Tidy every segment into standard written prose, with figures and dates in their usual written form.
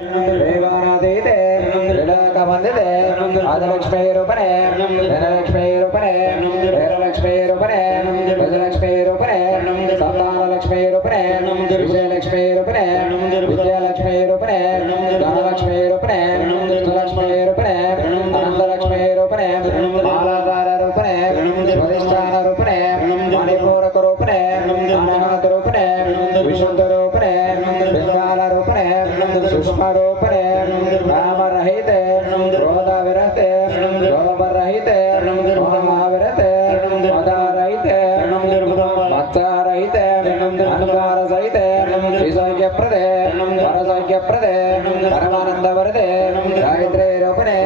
దేవానాదీతే క్రీడాకమందితే ఆదిలక్ష్మీ రూపణే ధనలక్ష్మీ రూపణే వీరలక్ష్మీ రూపణే గజలక్ష్మీ రూపణే సంతానలక్ష్మీ రూపణే విజయలక్ష్మీ రూపణే విద్యాలక్ష్మీ రూపణే ధనలక్ష్మీ రూపణే సులక్ష్మీ రూపణే అనంతలక్ష్మీ రూపణే మాలాధార రూపణే స్వధిష్టాన రూపణే మణిపూరక రూపణే అనాథ రూపణే విశుద్ధ రూపణే బెంగాల రూపణే సుష్మ రూపణే రామరహితే క్రోధ విరహితే లోభరహితే మహావిరతే మదారహితే మత్సారహితే అహంకార సహితే శ్రీసౌఖ్యప్రదే పరసౌఖ్యప్రదే పరమానందవరదే గాయత్రీ రూపణే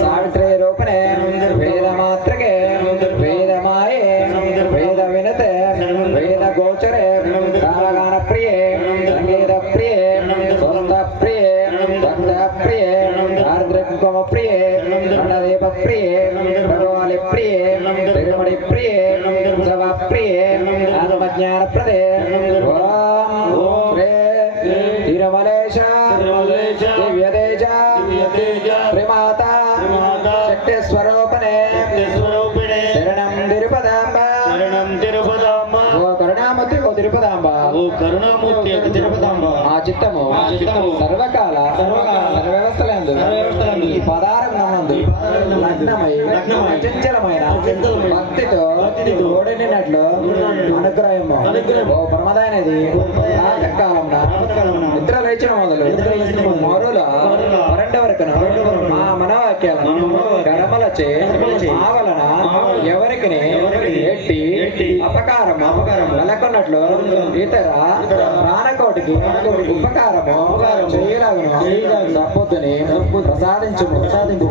సావిత్రీ రూపణే వేదమాత్రకే వేదమాయే వేద వినతే వేద గోచరే కాలగాన ప్రియే సంగీత ప్రియే స్వంత ప్రియే భక్త ప్రియే ఆర్ద్రకుమ ప్రియే అన్నదీప ప్రియే భగవాలి ప్రియే తిరుమడి ప్రియే ఉత్సవ ప్రియే ఆత్మజ్ఞాన ప్రదే ఓం శ్రీ తిరుమలేశ దివ్యతేజ శ్రీమాత శక్తి స్వరూపణే శరణం తిరుపదాంబ ఓ కరుణామూర్తి ఓ తిరుపదాంబ ఆ చిత్తము సర్వకాల సర్వవ్యవస్థలందు ఈ పదారం నందు లగ్నమై అచంచలమైన భక్తితో ఓడినట్లు అనుగ్రహము ఓ ప్రమదాయనది కాలంలో నిద్ర లేచిన మొదలు మరుల వరండ వరకును మా మనవాక్యాలను గరమలచే ఆ వలన ఎవరికి ఎట్టి అపకారము నెలకొన్నట్లు ఇతర ప్రాణకోటికి ఉపకారము చేయలాగును తప్పొద్దుని ప్రసాదించుము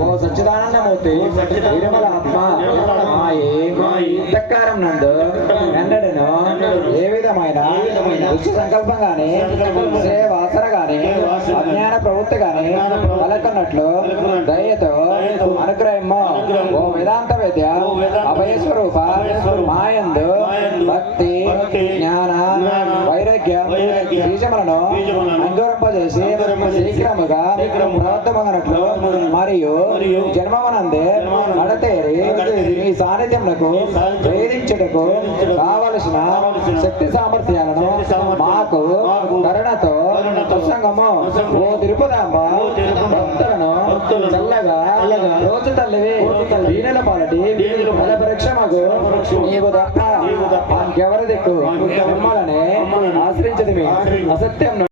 ఓ సచ్చిదానందమూర్తి నిర్మలాత్మ మాయే ఇంతకారం నందు ఎన్నడను ఏ విధమైన దుష్ట సంకల్పం గాని సేవాసన గాని అజ్ఞాన ప్రవృత్తి గాని కలకున్నట్లు దయతో అనుగ్రహము ఓ వేదాంత విద్య అభయస్వరూప మాయందు భక్తి జ్ఞాన వైరాగ్య బీజములను అంజూరింపజేసి శీఘ్రముగా ప్రవర్తమగినట్లు మరియు జన్మమనందే నడతేరి ఈ సాన్నిధ్యములకు వేధించుటకు కావలసిన శక్తి సామర్థ్యాలను మాకు కరుణతో ప్రసంగము ఓ తిరుపదాంబ భక్తులను చల్లగా రోజు తల్లివి దీనుల పాలటి బలపరీక్షమగు నీవు తప్ప ఇంకెవరి దిక్కు మిమ్మల్ని ఆశ్రయించదు అసత్యం